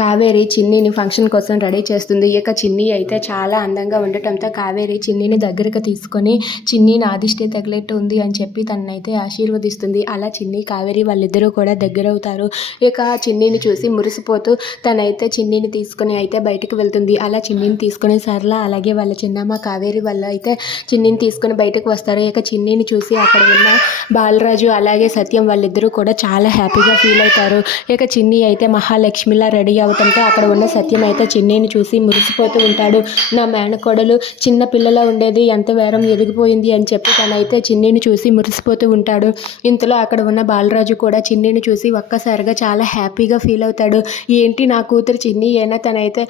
కావేరి చిన్నిని ఫంక్షన్ కోసం రెడీ చేస్తుంది. ఇక చిన్ని అయితే చాలా అందంగా ఉండటంతో కావేరి చిన్నిని దగ్గరకు తీసుకొని చిన్నీని ఆదిష్టే తగిలేట్టు ఉంది అని చెప్పి తనైతే ఆశీర్వదిస్తుంది. అలా చిన్ని కావేరి వాళ్ళిద్దరూ కూడా దగ్గరవుతారు. ఇక చిన్నిని చూసి మురిసిపోతూ తనైతే చిన్నిని తీసుకొని అయితే బయటకు వెళ్తుంది. అలా చిన్నిని తీసుకొని సరళ అలాగే వాళ్ళ చిన్నమ్మ కావేరి వాళ్ళు అయితే చిన్నిని తీసుకొని బయటకు వస్తారు. ఇక చిన్నిని చూసి అక్కడ ఉన్న బాలరాజు అలాగే సత్యం వాళ్ళిద్దరూ కూడా చాలా హ్యాపీగా ఫీల్ అవుతారు. ఇక చిన్ని అయితే మహాలక్ష్మిలా రెడీ అవటంతో అక్కడ ఉన్న సత్యం అయితే చిన్నయ్యని చూసి మురిసిపోతూ ఉంటాడు. నా మేనకోడలు చిన్న పిల్లలా ఉండేది ఎంత వేరం ఎదిగిపోయింది అని చెప్పి తనైతే చిన్నిని చూసి మురిసిపోతూ ఉంటాడు. ఇంతలో అక్కడ ఉన్న బాలరాజు కూడా చిన్నిని చూసి ఒక్కసారిగా చాలా హ్యాపీగా ఫీల్ అవుతాడు. ఏంటి నా కూతురు చిన్ని ఏనా తనైతే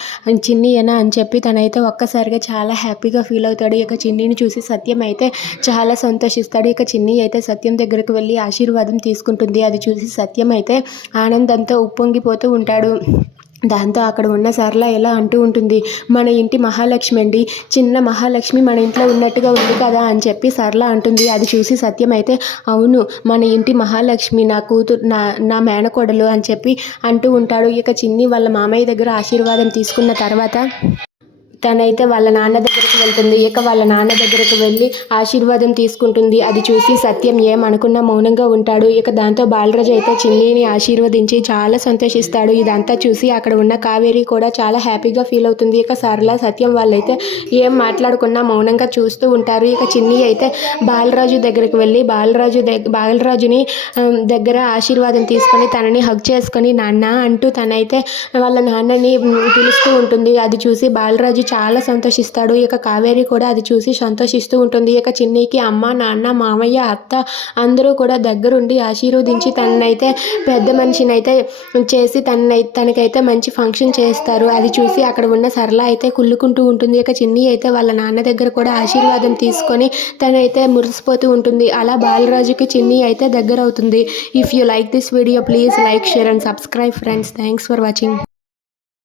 చిన్ని ఏనా అని చెప్పి తనైతే ఒక్కసారిగా చాలా హ్యాపీగా ఫీల్ అవుతాడు. ఇక చిన్నిని చూసి సత్యం అయితే చాలా సంతోషిస్తాడు. ఇక చిన్ని అయితే సత్యం దగ్గరకు వెళ్ళి ఆశీర్వాదం తీసుకుంటుంది. అది చూసి సత్యం అయితే ఆనందంతో ఉప్పొంగిపోతూ ఉంటాడు. దాంతో అక్కడ ఉన్న సరళ ఎలా అంటూ ఉంటుంది మన ఇంటి మహాలక్ష్మి అండి చిన్న మహాలక్ష్మి మన ఇంట్లో ఉన్నట్టుగా ఉంది కదా అని చెప్పి సరళ అంటుంది. అది చూసి సత్యం అయితే అవును మన ఇంటి మహాలక్ష్మి నా కూతురు నా నా మేనకోడలు అని చెప్పి అంటూ ఉంటాడు. ఇక చిన్ని వాళ్ళ మామయ్య దగ్గర ఆశీర్వాదం తీసుకున్న తర్వాత తనైతే వాళ్ళ నాన్న దగ్గరికి వెళ్తుంది. ఇక వాళ్ళ నాన్న దగ్గరకు వెళ్ళి ఆశీర్వాదం తీసుకుంటుంది. అది చూసి సత్యం ఏమనుకున్నా మౌనంగా ఉంటాడు. ఇక దాంతో బాలరాజు అయితే చిన్నిని ఆశీర్వదించి చాలా సంతోషిస్తాడు. ఇదంతా చూసి అక్కడ ఉన్న కావేరి కూడా చాలా హ్యాపీగా ఫీల్ అవుతుంది. ఇక సరళ సత్యం వాళ్ళైతే ఏం మాట్లాడకుండా మౌనంగా చూస్తూ ఉంటారు. ఇక చిన్ని అయితే బాలరాజు దగ్గరికి వెళ్ళి బాలరాజు దగ్గర బాలరాజుని దగ్గర ఆశీర్వాదం తీసుకొని తనని హగ్ చేసుకొని నాన్న అంటూ తనైతే వాళ్ళ నాన్నని పిలుస్తూ ఉంటుంది. అది చూసి బాలరాజు చాలా సంతోషిస్తాడు. ఇక కావేరి కూడా అది చూసి సంతోషిస్తూ ఉంటుంది. ఇక చిన్నీకి అమ్మ నాన్న మామయ్య అత్త అందరూ కూడా దగ్గరుండి ఆశీర్వదించి తననైతే పెద్ద మనిషినైతే చేసి తననై తనకైతే మంచి ఫంక్షన్ చేస్తారు. అది చూసి అక్కడ ఉన్న సరళ అయితే కుళ్ళుకుంటూ ఉంటుంది. ఇక చిన్ని అయితే వాళ్ళ నాన్న దగ్గర కూడా ఆశీర్వాదం తీసుకొని తనైతే మురిసిపోతూ ఉంటుంది. అలా బాలరాజుకి చిన్ని అయితే దగ్గర అవుతుంది if you like this video please like share and subscribe friends thanks for watching